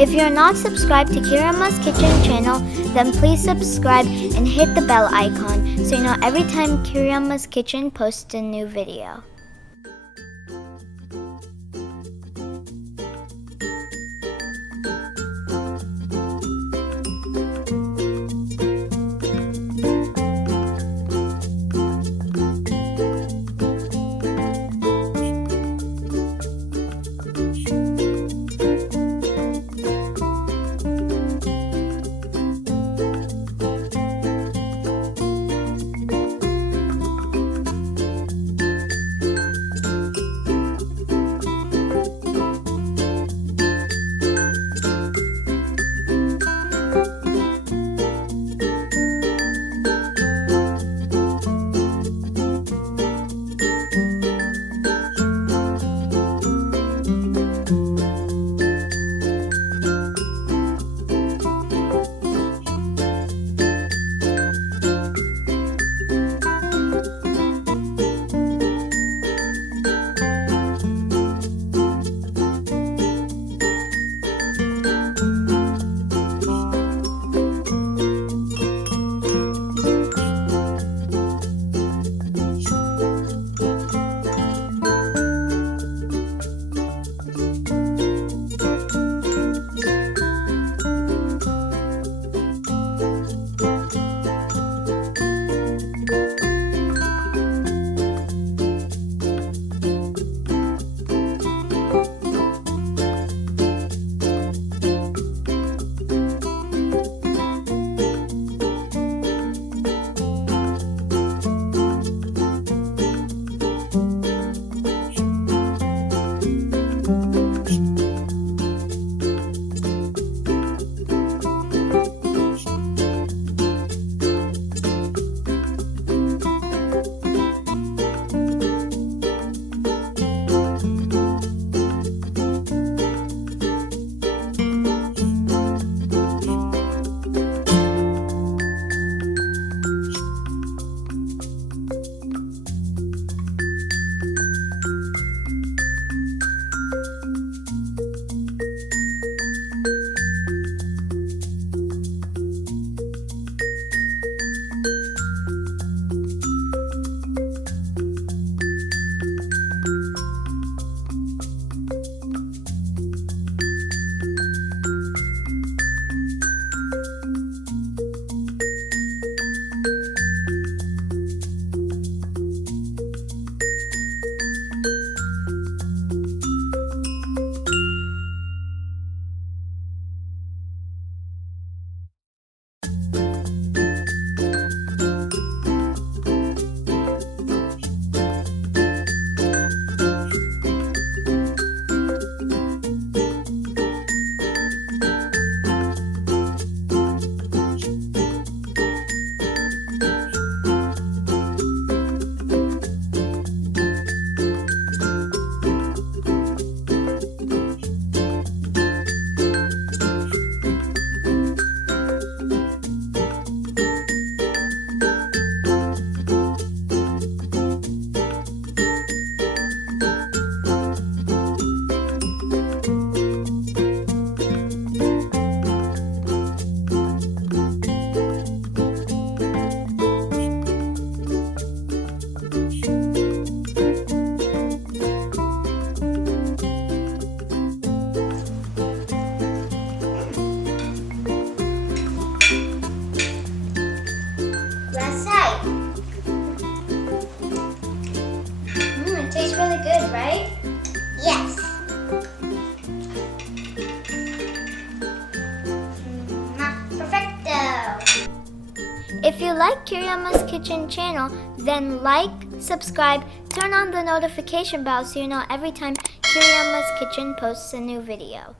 If you're not subscribed to Kirama's Kitchen channel, then please subscribe and hit the bell icon so you know every time Kirama's Kitchen posts a new video. It tastes really good, right? Yes. Perfecto. If you like Kirama's Kitchen channel, then like, subscribe, turn on the notification bell so you know every time Kirama's Kitchen posts a new video.